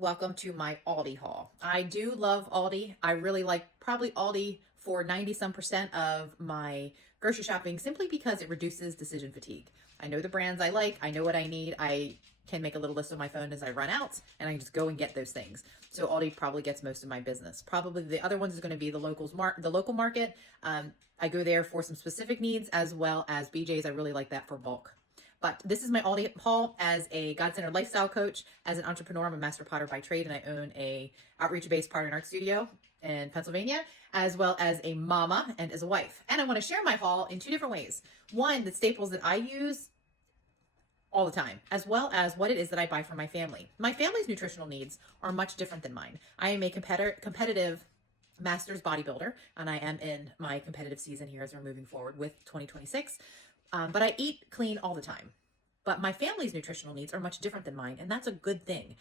Welcome to my Aldi haul. I do love Aldi. I really like probably Aldi for 90 some percent of my grocery shopping simply because it reduces decision fatigue. I know the brands I like, I know what I need. I can make a little list on my phone as I run out and I just go and get those things. So Aldi probably gets most of my business. Probably the other ones is going to be the local market. I go there for some specific needs as well as BJ's. I really like that for bulk. But this is my Aldi haul as a God-centered lifestyle coach. As an entrepreneur, I'm a master potter by trade, and I own a outreach-based potter and art studio in Pennsylvania, as well as a mama and as a wife. And I want to share my haul in two different ways. One, the staples that I use all the time, as well as what it is that I buy for my family. My family's nutritional needs are much different than mine. I am a competitive master's bodybuilder, and I am in my competitive season here as we're moving forward with 2026. But I eat clean all the time. But my family's nutritional needs are much different than mine, and that's a good thing.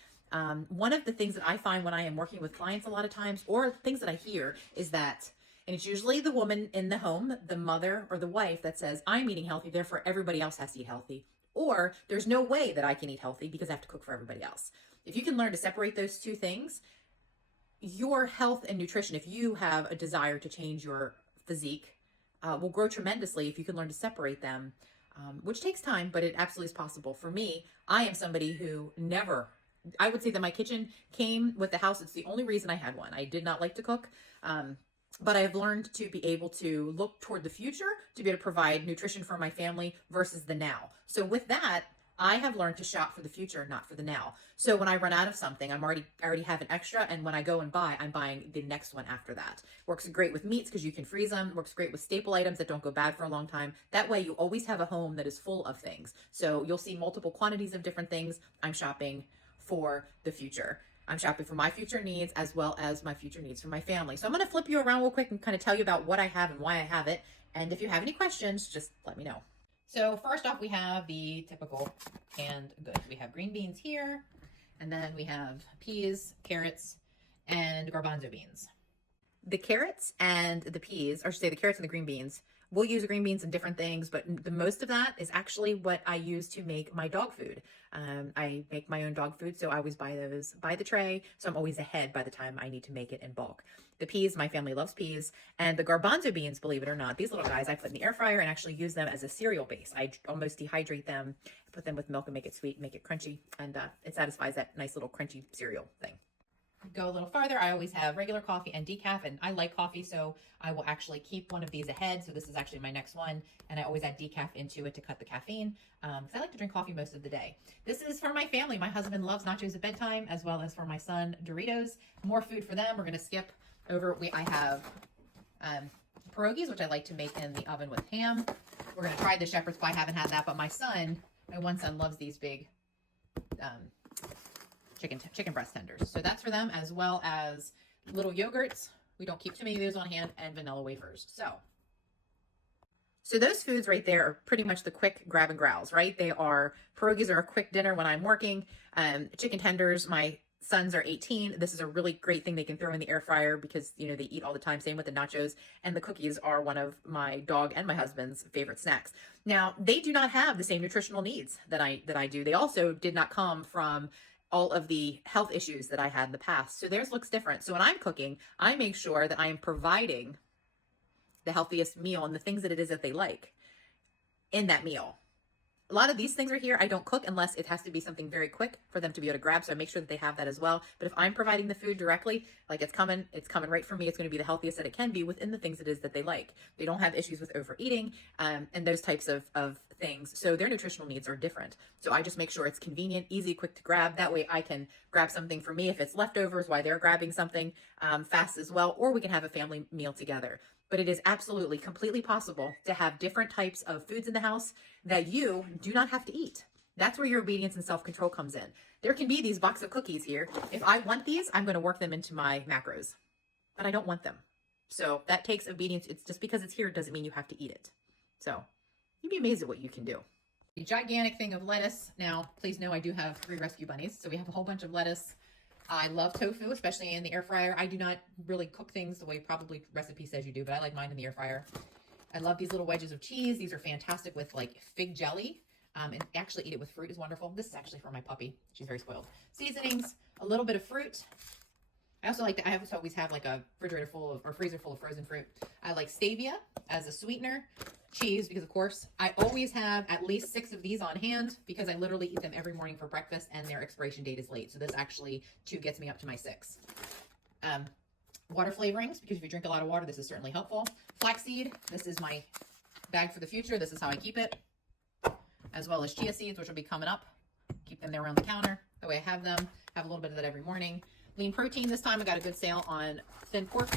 One of the things that I find when I am working with clients a lot of times, or things that I hear, is that, and it's usually the woman in the home, the mother or the wife that says, I'm eating healthy, therefore everybody else has to eat healthy. Or there's no way that I can eat healthy because I have to cook for everybody else. If you can learn to separate those two things, your health and nutrition, if you have a desire to change your physique, will grow tremendously if you can learn to separate them, which takes time, but it absolutely is possible. For me, I am somebody who I would say that my kitchen came with the house. It's the only reason I had one. I did not like to cook, but I've learned to be able to look toward the future to be able to provide nutrition for my family versus the now. So with that, I have learned to shop for the future, not for the now. So when I run out of something, I already have an extra, and when I go and buy, I'm buying the next one after that. Works great with meats because you can freeze them. Works great with staple items that don't go bad for a long time. That way you always have a home that is full of things. So you'll see multiple quantities of different things. I'm shopping for the future. I'm shopping for my future needs as well as my future needs for my family. So I'm going to flip you around real quick and kind of tell you about what I have and why I have it. And if you have any questions, just let me know. So first off, we have the typical canned goods. We have green beans here, and then we have peas, carrots, and garbanzo beans. The carrots and the peas, or I should say the carrots and the green beans, we'll use green beans in different things, but the most of that is actually what I use to make my dog food. I make my own dog food, so I always buy those by the tray, so I'm always ahead by the time I need to make it in bulk. The peas, my family loves peas, and the garbanzo beans, believe it or not, these little guys I put in the air fryer and actually use them as a cereal base. I almost dehydrate them, put them with milk and make it sweet, make it crunchy, and it satisfies that nice little crunchy cereal thing. Go a little farther, I always have regular coffee and decaf, and I like coffee, so I will actually keep one of these ahead. So this is actually my next one, and I always add decaf into it to cut the caffeine, because I like to drink coffee most of the day. This is for my family. My husband loves nachos at bedtime, as well as for my son, Doritos. More food for them. We're going to skip over. I have pierogies, which I like to make in the oven with ham. We're going to try the shepherd's pie. I haven't had that, but my one son loves these big chicken breast tenders. So that's for them, as well as little yogurts. We don't keep too many of those on hand, and vanilla wafers. So those foods right there are pretty much the quick grab and growls, right? Pierogies are a quick dinner when I'm working. Chicken tenders, my sons are 18. This is a really great thing they can throw in the air fryer because, they eat all the time. Same with the nachos, and the cookies are one of my dog and my husband's favorite snacks. Now, they do not have the same nutritional needs that I do. They also did not come from all of the health issues that I had in the past. So theirs looks different. So when I'm cooking, I make sure that I am providing the healthiest meal and the things that it is that they like in that meal. A lot of these things right here, I don't cook unless it has to be something very quick for them to be able to grab. So I make sure that they have that as well. But if I'm providing the food directly, like it's coming right for me. It's going to be the healthiest that it can be within the things it is that they like. They don't have issues with overeating and those types of things. So their nutritional needs are different. So I just make sure it's convenient, easy, quick to grab. That way I can grab something for me if it's leftovers while they're grabbing something fast as well, or we can have a family meal together. But it is absolutely completely possible to have different types of foods in the house that you do not have to eat. That's where your obedience and self-control comes in. There can be these box of cookies here. If I want these, I'm going to work them into my macros, but I don't want them. So that takes obedience. It's just because it's here doesn't mean you have to eat it. So you'd be amazed at what you can do. A gigantic thing of lettuce. Now, please know I do have 3 rescue bunnies. So we have a whole bunch of lettuce. I love tofu, especially in the air fryer. I do not really cook things the way probably recipe says you do, but I like mine in the air fryer. I love these little wedges of cheese. These are fantastic with like fig jelly. And actually eat it with fruit is wonderful. This is actually for my puppy. She's very spoiled. Seasonings, a little bit of fruit. I also like to, I always have like a refrigerator full of, or freezer full of frozen fruit. I like stevia as a sweetener. Cheese, because of course, I always have at least 6 of these on hand because I literally eat them every morning for breakfast and their expiration date is late. So this actually too gets me up to my 6. Water flavorings, because if you drink a lot of water, this is certainly helpful. Flaxseed, this is my bag for the future. This is how I keep it. As well as chia seeds, which will be coming up. Keep them there around the counter. The way I have them. Have a little bit of that every morning. Lean protein this time. I got a good sale on thin pork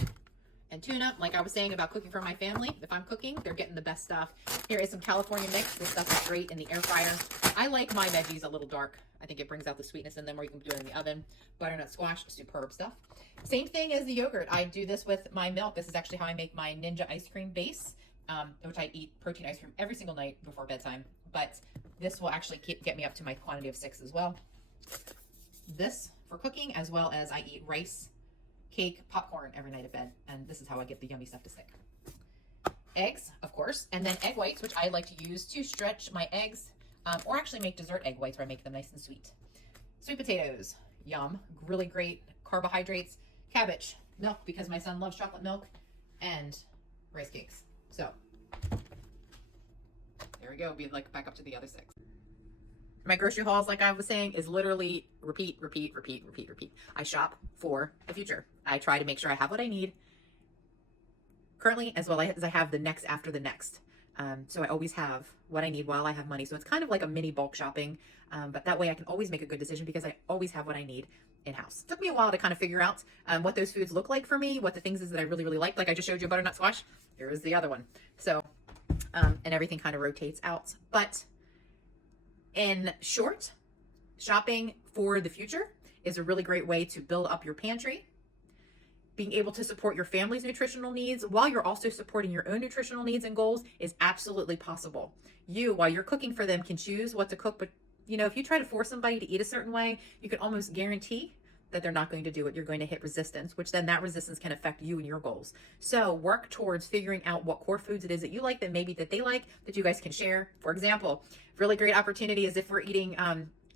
and tuna. Like I was saying about cooking for my family. If I'm cooking, they're getting the best stuff. Here is some California mix. This stuff is great in the air fryer. I like my veggies a little dark. I think it brings out the sweetness in them, or you can do it in the oven. Butternut squash, superb stuff. Same thing as the yogurt. I do this with my milk. This is actually how I make my Ninja ice cream base, which I eat protein ice cream every single night before bedtime. But this will actually get me up to my quantity of 6 as well. This for cooking, as well as I eat rice, cake, popcorn every night of bed. And this is how I get the yummy stuff to stick. Eggs, of course, and then egg whites, which I like to use to stretch my eggs, or actually make dessert egg whites where I make them nice and sweet. Sweet potatoes, yum, really great carbohydrates. Cabbage, milk, because my son loves chocolate milk, and rice cakes. So there we go. Be like back up to the other 6. My grocery hauls, like I was saying, is literally repeat, repeat, repeat, repeat, repeat. I shop for the future. I try to make sure I have what I need currently, as well as I have the next after the next. So I always have what I need while I have money. So it's kind of like a mini bulk shopping, but that way I can always make a good decision because I always have what I need in-house. It took me a while to kind of figure out what those foods look like for me, what the things is that I really, really like. Like I just showed you butternut squash. Here is the other one. So, and everything kind of rotates out. But in short, shopping for the future is a really great way to build up your pantry, being able to support your family's nutritional needs while you're also supporting your own nutritional needs and goals is absolutely possible. You, while you're cooking for them, can choose what to cook, but you know, if you try to force somebody to eat a certain way, you can almost guarantee that they're not going to do it. You're going to hit resistance, which then that resistance can affect you and your goals. So work towards figuring out what core foods it is that you like, that maybe that they like, that you guys can share. For example, really great opportunity is if we're eating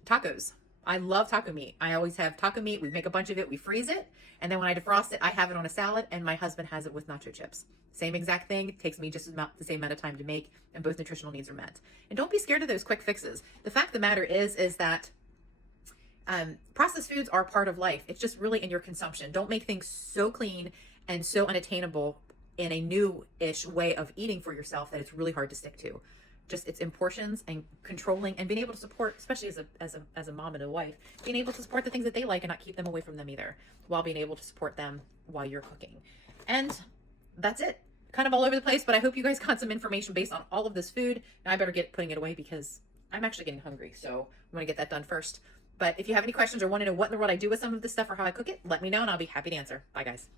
tacos. I love taco meat. I always have taco meat. We make a bunch of it. We freeze it. And then when I defrost it, I have it on a salad, and my husband has it with nacho chips. Same exact thing. It takes me just the same amount of time to make, and both nutritional needs are met. And don't be scared of those quick fixes. The fact of the matter is that processed foods are part of life. It's just really in your consumption. Don't make things so clean and so unattainable in a new-ish way of eating for yourself that it's really hard to stick to. Just it's in portions and controlling and being able to support, especially as a mom and a wife, being able to support the things that they like and not keep them away from them either, while being able to support them while you're cooking. And that's it. Kind of all over the place, but I hope you guys got some information based on all of this food. Now I better get putting it away because I'm actually getting hungry, so I'm gonna get that done first. But if you have any questions or want to know what in the world I do with some of this stuff or how I cook it, let me know and I'll be happy to answer. Bye guys.